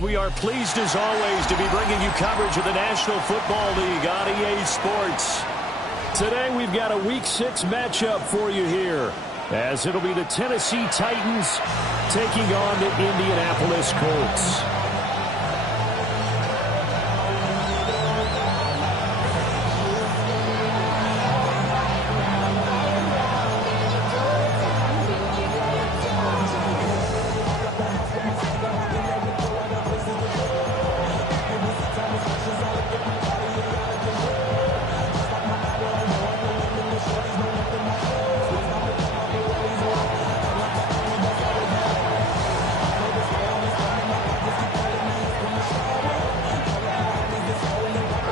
We are pleased, as always, to be bringing you coverage of the National Football League on EA Sports. Today, we've got a Week 6 matchup for you here, as it'll be the Tennessee Titans taking on the Indianapolis Colts.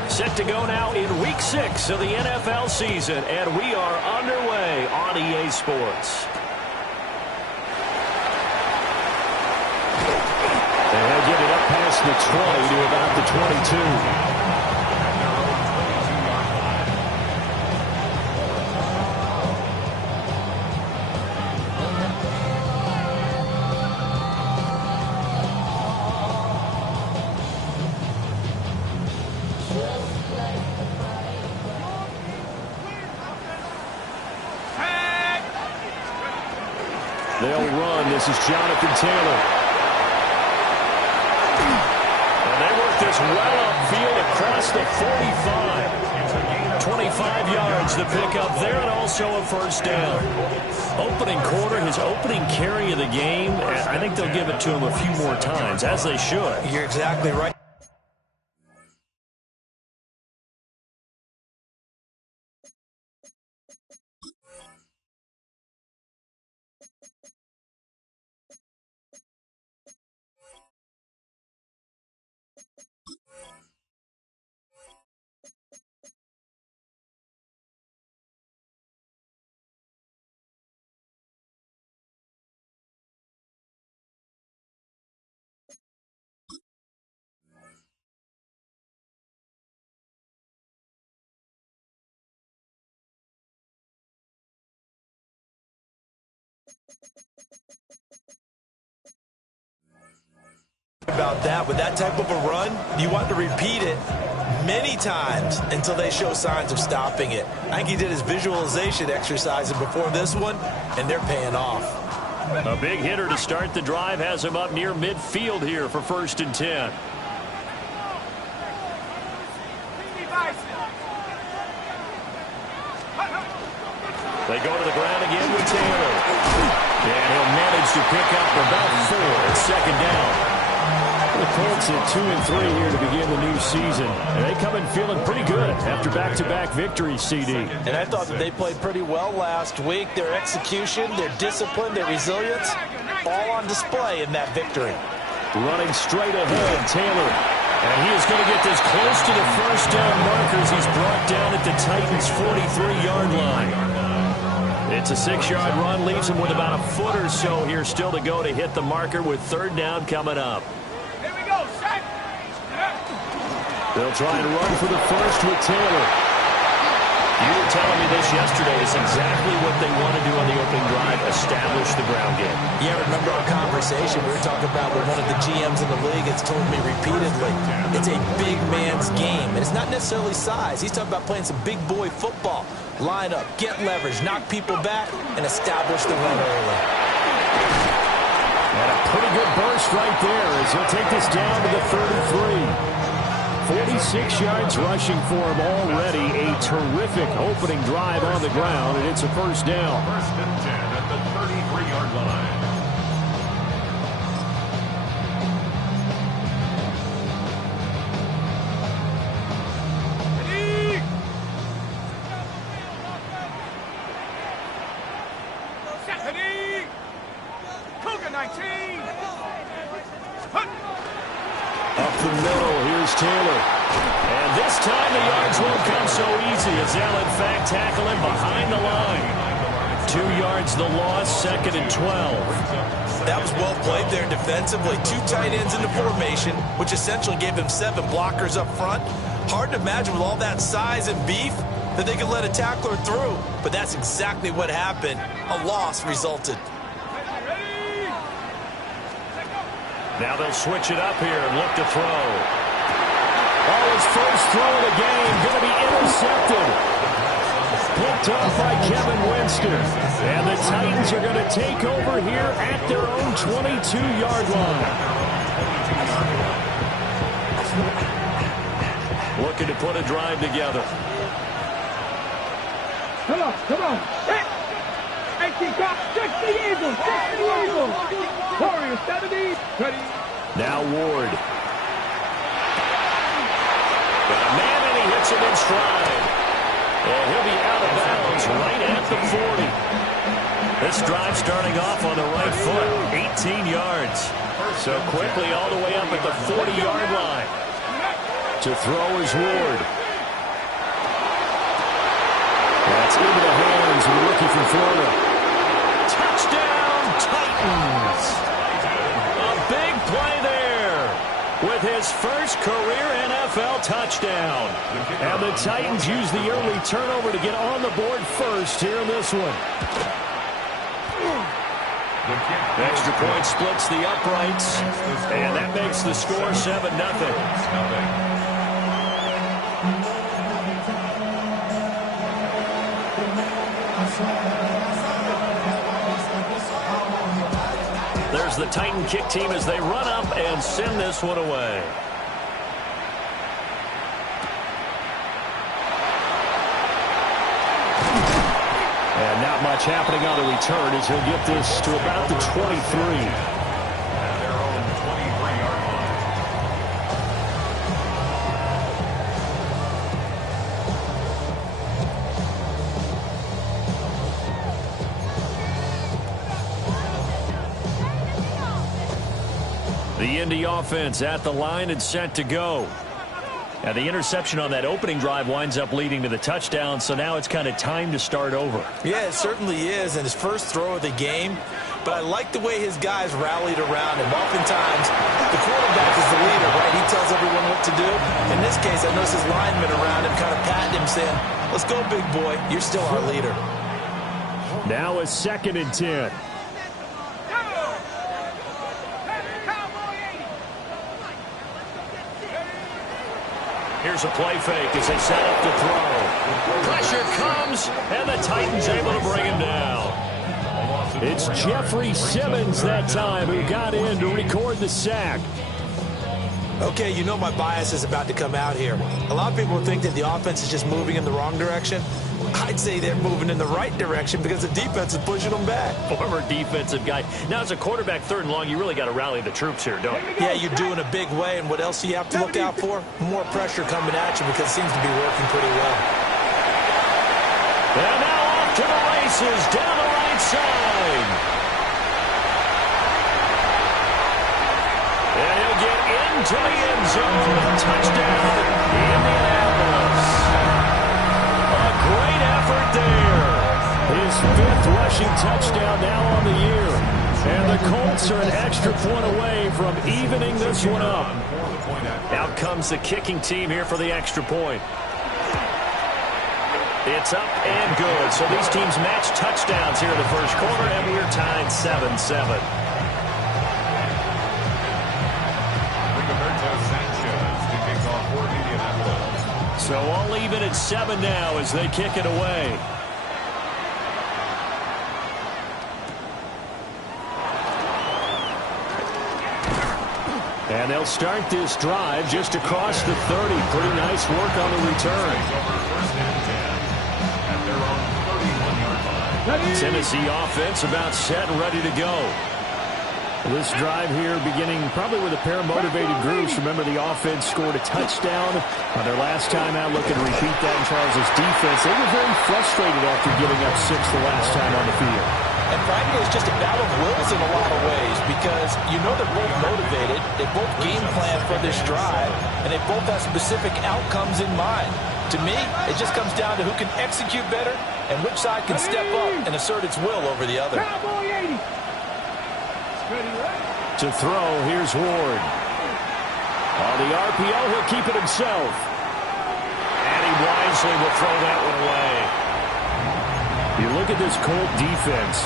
Set to go now in Week 6 of the NFL season, and we are underway on EA Sports. They'll get it up past the 20 to about the 22. They'll run. This is Jonathan Taylor. And they work this well upfield across the 45. 25 yards the pickup there, and also a first down. Opening quarter, his opening carry of the game, I think they'll give it to him a few more times, as they should. You're exactly right. About that, with that type of a run, you want to repeat it many times until they show signs of stopping it. I think he did his visualization exercises before this one, and they're paying off. A big hitter to start the drive has him up near midfield here for 1st and 10. They go to the ground again with Taylor. And he'll manage to pick up about 4 at 2nd down. The Colts at 2 and 3 here to begin the new season. And they come in feeling pretty good after back-to-back victories, CD. And I thought that they played pretty well last week. Their execution, their discipline, their resilience, all on display in that victory. Running straight ahead, Taylor. And he is going to get this close to the first down markers. He's brought down at the Titans' 43-yard line. It's a 6-yard run, leaves him with about a foot or so here still to go to hit the marker with 3rd down coming up. They'll try and run for the first with Taylor. You were telling me this yesterday. It's exactly what they want to do on the opening drive, establish the ground game. Yeah, remember our conversation we were talking about with one of the GMs in the league has told me repeatedly, it's a big man's game. And it's not necessarily size. He's talking about playing some big boy football. Line up, get leverage, knock people back, and establish the run early. And a pretty good burst right there as he'll take this down to the 33. 46 yards rushing for him already. A terrific opening drive on the ground, and it's a first down. 1st and 10 at the 33-yard line. Up the middle, here's Taylor. And this time the yards won't come so easy as they'll in fact tackle him behind the line. 2 yards the loss, 2nd and 12. That was well played there defensively. 2 tight ends in the formation, which essentially gave him 7 blockers up front. Hard to imagine with all that size and beef that they could let a tackler through. But that's exactly what happened. A loss resulted. Now they'll switch it up here and look to throw. Oh, his first throw of the game going to be intercepted. Picked off by Kevin Winston. And the Titans are going to take over here at their own 22-yard line. Looking to put a drive together. Come on, come on. Hey, check the Eagles, check the Eagles. Warriors, 70, ready. Now Ward. Got a man and he hits him in stride. And he'll be out of bounds right at the 40. This drive starting off on the right foot, 18 yards. So quickly all the way up at the 40-yard line. To throw is Ward. That's into the hands of the rookie from Florida. Touchdown, Titans. A big play there with his first career NFL touchdown. And the Titans use the early turnover to get on the board first here in this one. Extra point splits the uprights, and that makes the score 7-0. There's the Titan kick team as they run up and send this one away. And not much happening on the return as he'll get this to about the 23. The Indy offense at the line and set to go. And the interception on that opening drive winds up leading to the touchdown, so now it's kind of time to start over. Yeah, it certainly is, and his first throw of the game. But I like the way his guys rallied around him. Oftentimes, the quarterback is the leader, right? He tells everyone what to do. In this case, I noticed his linemen around him kind of patting him, saying, let's go, big boy. You're still our leader. Now a 2nd and 10. Here's a play fake as they set up to throw. Pressure comes, and the Titans able to bring him down. It's Jeffrey Simmons that time who got in to record the sack. Okay, you know my bias is about to come out here. A lot of people think that the offense is just moving in the wrong direction. I'd say they're moving in the right direction because the defense is pushing them back. Former defensive guy. Now, as a quarterback, 3rd and long, you really got to rally the troops here, don't you? Yeah, you do in a big way. And what else do you have to look out for? More pressure coming at you because it seems to be working pretty well. And now off to the races down the right side. And he'll get into the end zone. Touchdown, Indianapolis. Great effort there. His 5th rushing touchdown now on the year. And the Colts are an extra point away from evening this one up. Out comes the kicking team here for the extra point. It's up and good. So these teams match touchdowns here in the first quarter, and we're tied 7-7. So all even at 7 now as they kick it away. And they'll start this drive just across the 30. Pretty nice work on the return. Tennessee offense about set and ready to go. This drive here beginning probably with a pair of motivated groups. Remember, the offense scored a touchdown on their last time out. Looking to repeat that in Charles' defense. They were very frustrated after giving up 6 the last time on the field. And frankly, it's just a battle of wills in a lot of ways because you know they're both motivated. They both game plan for this drive, and they both have specific outcomes in mind. To me, it just comes down to who can execute better and which side can step up and assert its will over the other. To throw, here's Ward. On the RPO, he'll keep it himself. And he wisely will throw that one away. You look at this Colt defense.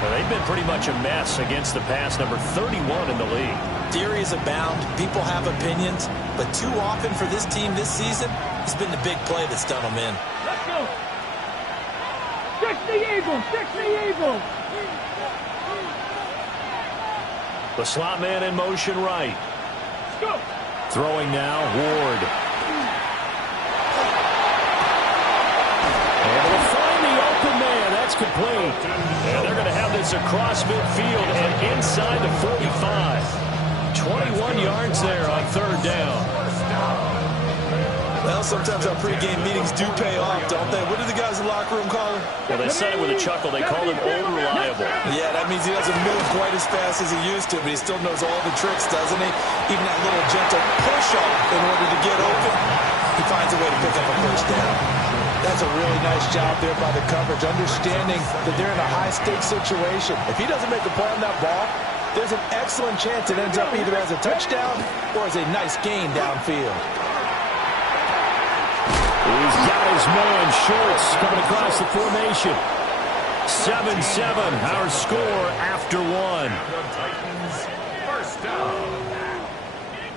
Well, they've been pretty much a mess against the pass, number 31 in the league. Theories abound. People have opinions. But too often for this team this season, it's been the big play that's done them in. Let's go. 60 Eagles. 60 Eagles. The slot man in motion right. Let's go. Throwing now, Ward. Able to find the open man. That's complete. And they're going to have this across midfield and inside the 45. 21 yards there on third down. Well, sometimes our pregame meetings do pay off, don't they? What do the guys in the locker room call him? Well, they said it with a chuckle. They called him old reliable. Yeah, that means he doesn't move quite as fast as he used to, but he still knows all the tricks, doesn't he? Even that little gentle push-off in order to get open, he finds a way to pick up a first down. That's a really nice job there by the coverage, understanding that they're in a high-stakes situation. If he doesn't make a play on that ball, there's an excellent chance it ends up either as a touchdown or as a nice gain downfield. He's got his man, Schultz, coming across the formation. 7-7, our score after one. First down.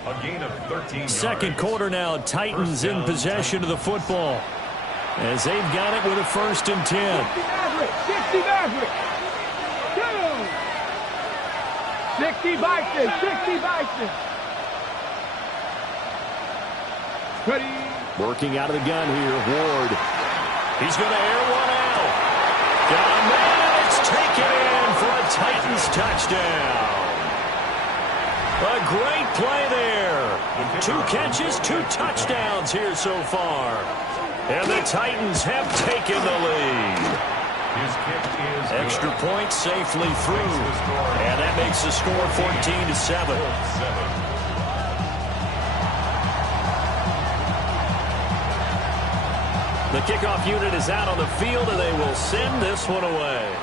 A gain of 13 yards. Second quarter now, Titans in possession of the football, as they've got it with a 1st and 10. 60 Maverick. 60 Maverick. 60 Bison. 60 Bison. Ready. Working out of the gun here, Ward. He's going to air one out. Got a man. It's taken in for a Titans touchdown. A great play there. 2 catches, 2 touchdowns here so far. And the Titans have taken the lead. His kick is Extra point safely through. And that makes the score 14-7. The kickoff unit is out on the field, and they will send this one away.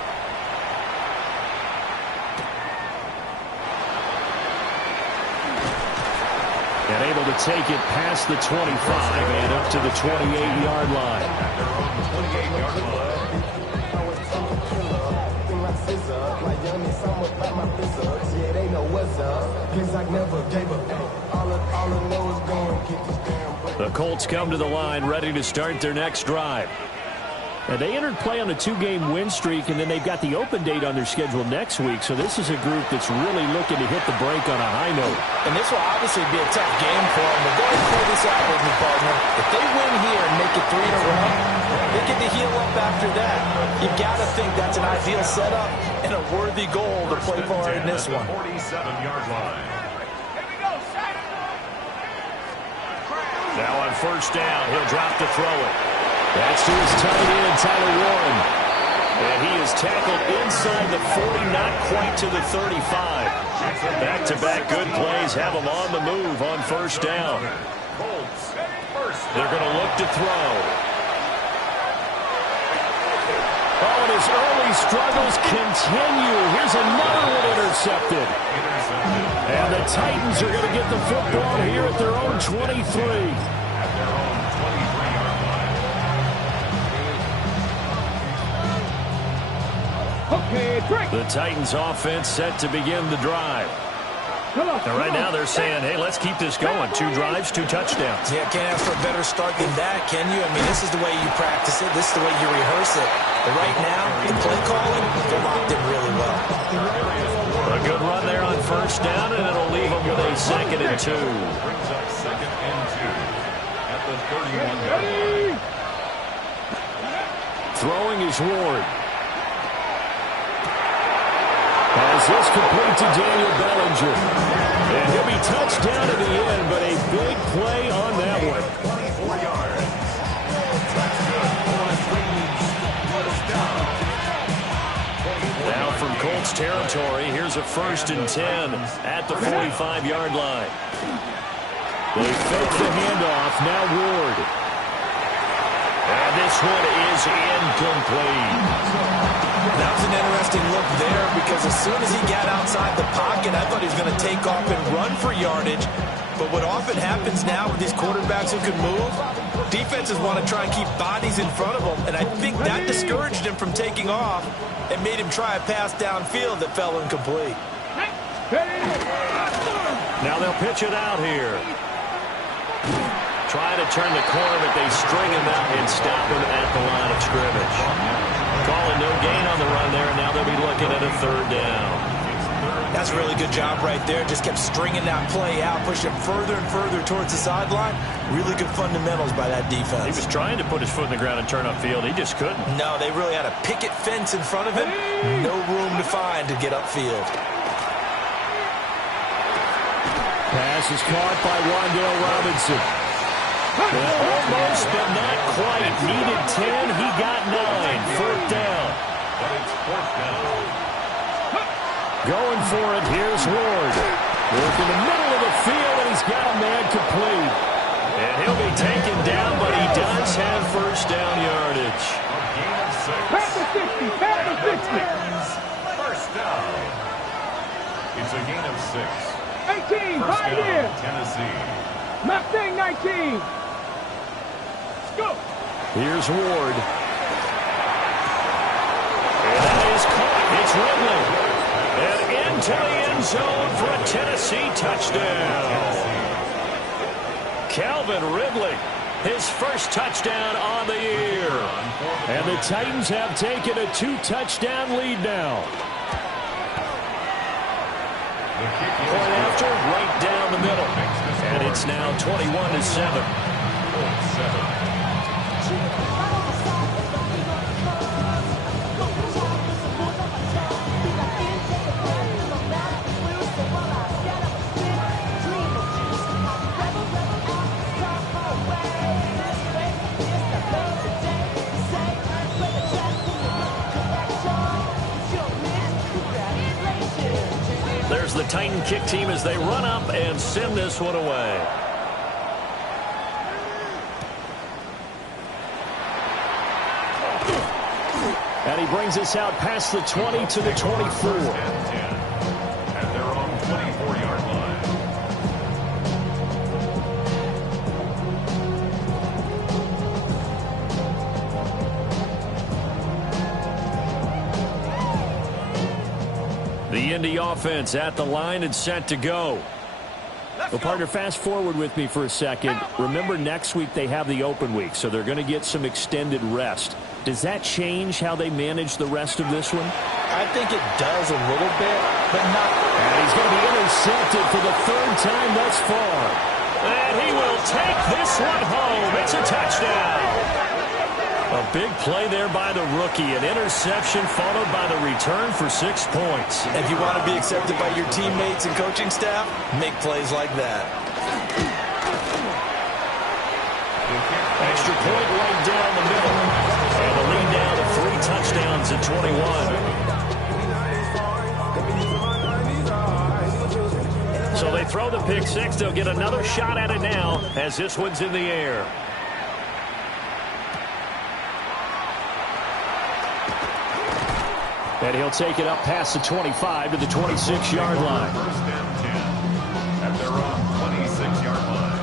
And able to take it past the 25 and up to the 28-yard line. at their own 28-yard line. The Colts come to the line ready to start their next drive. And they entered play on a 2-game win streak, and then they've got the open date on their schedule next week. So this is a group that's really looking to hit the break on a high note. And this will obviously be a tough game for them. But go ahead and play this out with me, partner. If they win here and make it 3 in a row, they get to heal up after that. You've got to think that's an ideal setup and a worthy goal to play for in this one. 47-yard line. Now on 1st down, he'll drop to throw it. That's to his tight end, Tyler Warren. And he is tackled inside the 40, not quite to the 35. Back-to-back good plays have him on the move on 1st down. They're going to look to throw. Oh, and his early struggles continue. Here's another one intercepted. And the Titans are going to get the football here at their own 23. The Titans offense set to begin the drive. And right now they're saying, hey, let's keep this going. 2 drives, 2 touchdowns. Yeah, can't ask for a better start than that, can you? I mean, this is the way you practice it. This is the way you rehearse it. But right now, the play calling, they're locked in really well. A good run there on 1st down, and it'll leave them with a 2nd and 2. Brings up 2nd and 2 at the 31-yard line. Throwing is Ward. As this complete to Daniel Bellinger. And he'll be touched down at the end, but a big play on that one. 24 yards. That's good. Now from Colts territory, here's a 1st and 10 at the 45-yard line. They fake the handoff, now Ward. And this one is incomplete. That was an interesting look there because as soon as he got outside the pocket, I thought he was going to take off and run for yardage. But what often happens now with these quarterbacks who can move, defenses want to try and keep bodies in front of them, and I think that discouraged him from taking off and made him try a pass downfield that fell incomplete. Now they'll pitch it out here. Trying to turn the corner, but they string him out and stop him at the line of scrimmage. Calling no gain on the run there, and now they'll be looking at a third down. That's a really good job right there. Just kept stringing that play out, pushing him further and further towards the sideline. Really good fundamentals by that defense. He was trying to put his foot in the ground and turn upfield. He just couldn't. No, they really had a picket fence in front of him. No room to find to get upfield. Pass is caught by Wan'Dale Robinson. Almost, but not quite. Needed 10. He got 9. Fourth down. But it's fourth down. Going for it. Here's Ward. Work in the middle of the field, and he's got a man complete. And he'll be taken down, but he does have first down yardage. A gain of 6. Pass the 60. Pass the 60. First down. It's a gain of 6. 18. First Right down, in. Tennessee. Mustang 19. Go. Here's Ward. And that is caught. It's Ridley. And into the end zone for a Tennessee touchdown. Calvin Ridley, his first touchdown on the year. And the Titans have taken a 2-touchdown lead now. Point after, right down the middle. And it's now 21-7. There's the Titan kick team as they run up and send this one away. And he brings us out past the 20 to the 24. At their own 24-yard line. The Indy offense at the line and set to go. Well, partner, fast forward with me for a second. Remember, next week they have the open week, so they're going to get some extended rest. Does that change how they manage the rest of this one? I think it does a little bit, but not. And he's going to be intercepted for the third time thus far. And he will take this one home. It's a touchdown. A big play there by the rookie. An interception followed by the return for 6 points. If you want to be accepted by your teammates and coaching staff, make plays like that. Extra point right down the middle. And the lead down to 3 touchdowns at 21. So they throw the pick 6. They'll get another shot at it now as this one's in the air. And he'll take it up past the 25 to the 26-yard line. First and 10 at their own 26-yard line.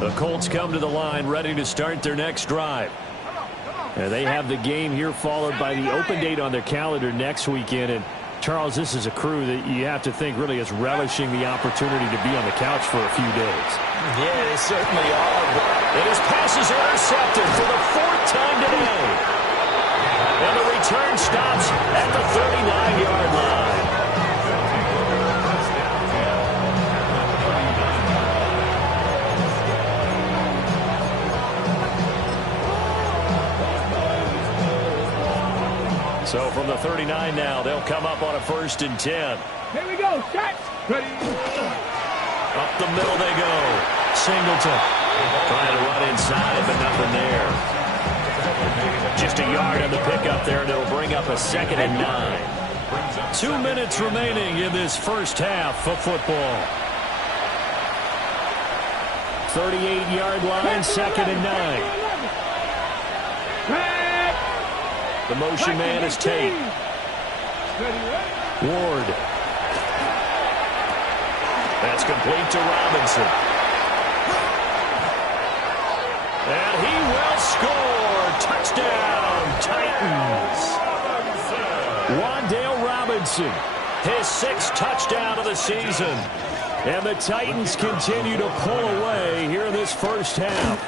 The Colts come to the line ready to start their next drive. And they have the game here followed by the open date on their calendar next weekend. And Charles, this is a crew that you have to think really is relishing the opportunity to be on the couch for a few days. Yeah, they certainly are. And his pass is intercepted for the 4th time today. And the return stops at the 39-yard line. So from the 39 now, they'll come up on a 1st and 10. Here we go. Set. Ready. Up the middle they go. Singleton trying to run inside, but nothing there. Just a yard on the pickup there, and it'll bring up a 2nd and 9. 2 minutes remaining in this first half of football. 38-yard line, 2nd and 9. The motion man is Tate. Ward. And That's complete to Robinson. And he will score. Touchdown, Titans. Wan'Dale Robinson, his 6th touchdown of the season. And the Titans continue to pull away here in this first half.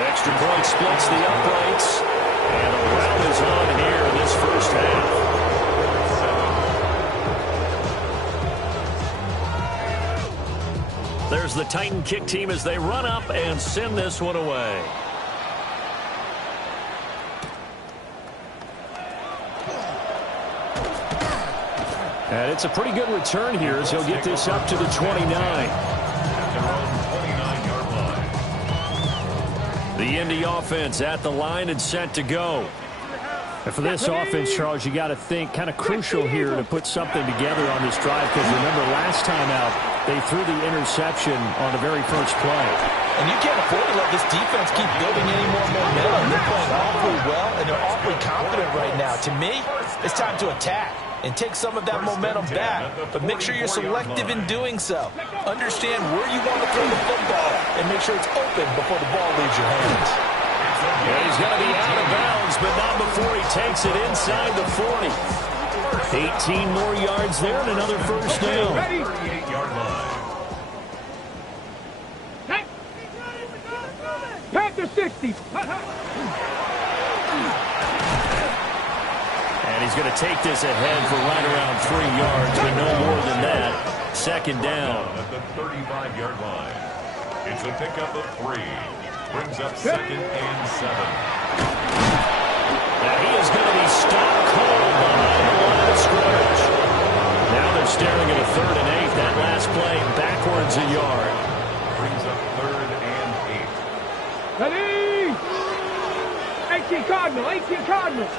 Extra point splits the uprights. And a rout is on here in this first half. There's the Titan kick team as they run up and send this one away. And it's a pretty good return here as he'll get this up to the 29. The Indy offense at the line and set to go. And for this offense, Charles, you got to think kind of crucial here to put something together on this drive, because remember last time out they threw the interception on the very first play. And you can't afford to let this defense keep building any more momentum. They're playing awfully well, and they're awfully confident right now. To me, it's time to attack and take some of that momentum back, but make sure you're selective in doing so. Understand where you want to throw the football and make sure it's open before the ball leaves your hands. Yeah, he's going to be out of bounds, but not before he takes it inside the 40. 18 more yards there and another first down. Panther 60. And he's going to take this ahead for right around 3 yards, but no more than that. Second down. At the 35-yard line. It's a pickup of 3. Brings up 2nd and 7. Now he is going to be stopped cold behind the line of scrimmage. Now they're staring at a 3rd and 8. That last play backwards a yard. Brings up 3rd and 8. Ready? 18 Cardinal, 18 Cardinal.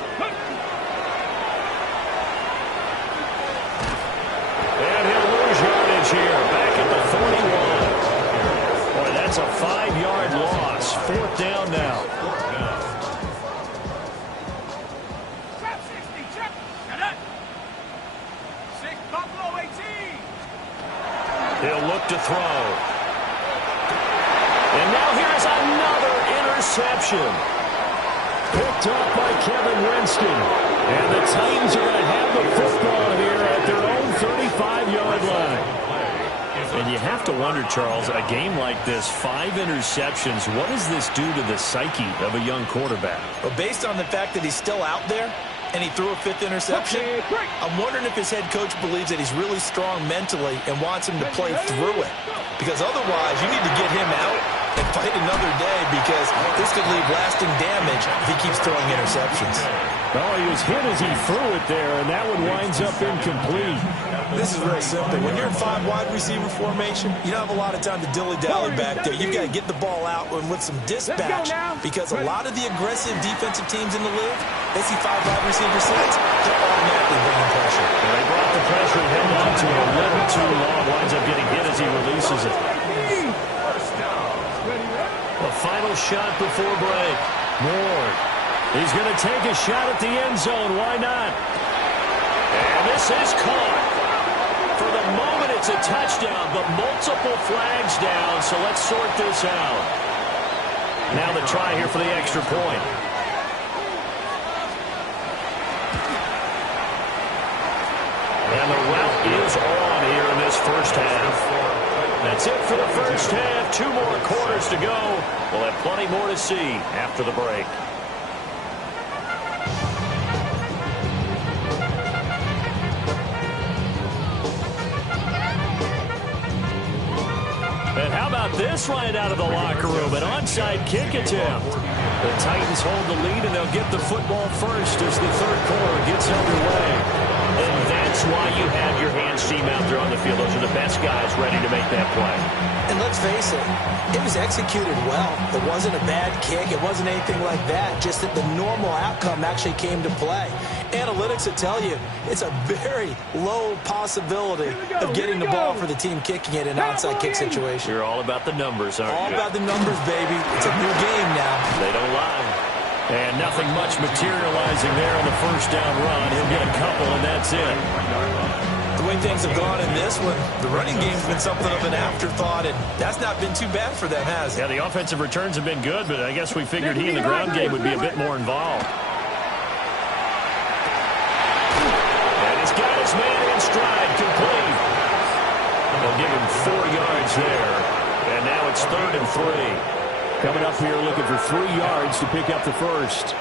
And he'll lose yardage here, back at the 41. Boy, that's a 5-yard loss. 4th down now. He'll look to throw. And now here's another interception. Picked off by Kevin Winston. And the Titans are going to have the football here at their own 35-yard line. And you have to wonder, Charles, a game like this, 5 interceptions, what does this do to the psyche of a young quarterback? But based on the fact that he's still out there and he threw a 5th interception, I'm wondering if his head coach believes that he's really strong mentally and wants him to play through it. Because otherwise, you need to get him out and fight another day, because this could leave lasting damage if he keeps throwing interceptions. Oh, he was hit as he threw it there, and that one winds up incomplete. This is real simple. When you're in 5 wide receiver formation, you don't have a lot of time to dilly-dally back there. You've got to get the ball out with some dispatch, because a lot of the aggressive defensive teams in the league, they see 5 wide receiver sets, they're automatically bringing pressure. And they brought the pressure and held on to it a little too long. Winds up getting hit as he releases it. The final shot before break. Moore. He's going to take a shot at the end zone. Why not? And this is caught. For the moment, it's a touchdown, but multiple flags down, so let's sort this out. Now the try here for the extra point. And the route is on here in this first half. That's it for the first half. 2 more quarters to go. We'll have plenty more to see after the break. And how about this right out of the locker room? An onside kick attempt. The Titans hold the lead, and they'll get the football first as the 3rd quarter gets underway. And that's why you have your hands team out there on the field. Those are the best guys ready to make that play. And let's face it, it was executed well. It wasn't a bad kick. It wasn't anything like that. Just that the normal outcome actually came to play. Analytics will tell you it's a very low possibility of getting the ball for the team kicking it in an onside kick situation. You're all about the numbers, aren't you? All about the numbers, baby. It's a new game now. They don't lie. And nothing much materializing there on the first down run. He'll get a couple, and that's it. The way things have gone in this one, the running game's been something of an afterthought, and that's not been too bad for them, has it? Yeah, the offensive returns have been good, but I guess we figured he in the ground game would be a bit more involved. And he's got his man in stride, complete. They'll give him 4 yards there, and now it's 3rd and 3. Coming up here looking for 3 yards to pick up the first.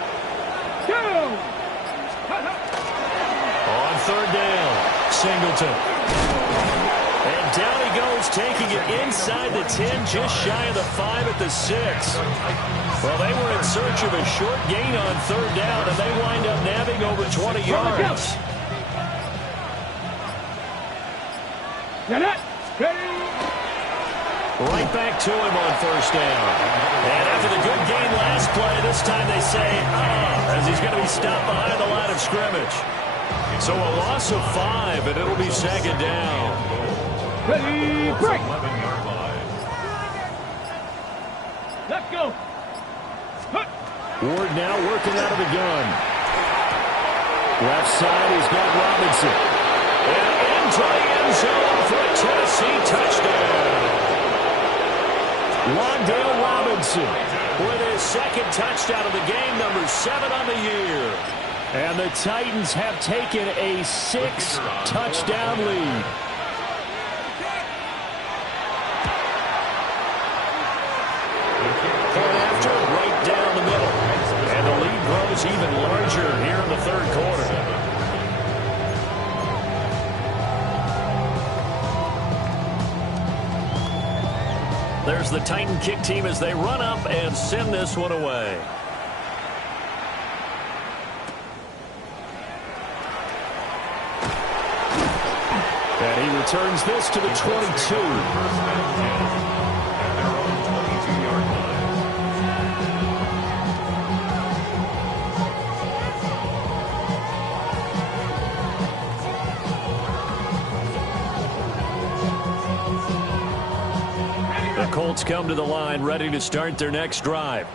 On 3rd down, Singleton. And down he goes, taking it inside the 10, just shy of the 5 at the 6. Well, they were in search of a short gain on 3rd down, and they wind up nabbing over 20 yards. Right back to him on 1st down. And after the good gain last play, this time they say, as he's going to be stopped behind the line of scrimmage. So a loss of 5, and it'll be 2nd down. Ready, break. Let's go. Ward now working out of the gun. Left side, he's got Robinson. And into the end zone for a Tennessee touchdown. Wan'Dale Robinson with his 2nd touchdown of the game, number 7 on the year. And the Titans have taken a 6-touchdown lead. Point after, right down the middle. And the lead grows even larger here in the 3rd quarter. There's the Titan kick team as they run up and send this one away. And he returns this to the 22. The Colts come to the line, ready to start their next drive.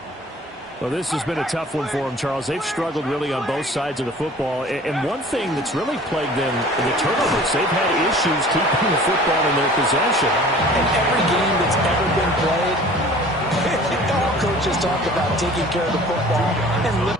Well, this has been a tough one for them, Charles. They've struggled really on both sides of the football. And one thing that's really plagued them, the turnovers. They've had issues keeping the football in their possession. And every game that's ever been played, all coaches talk about taking care of the football and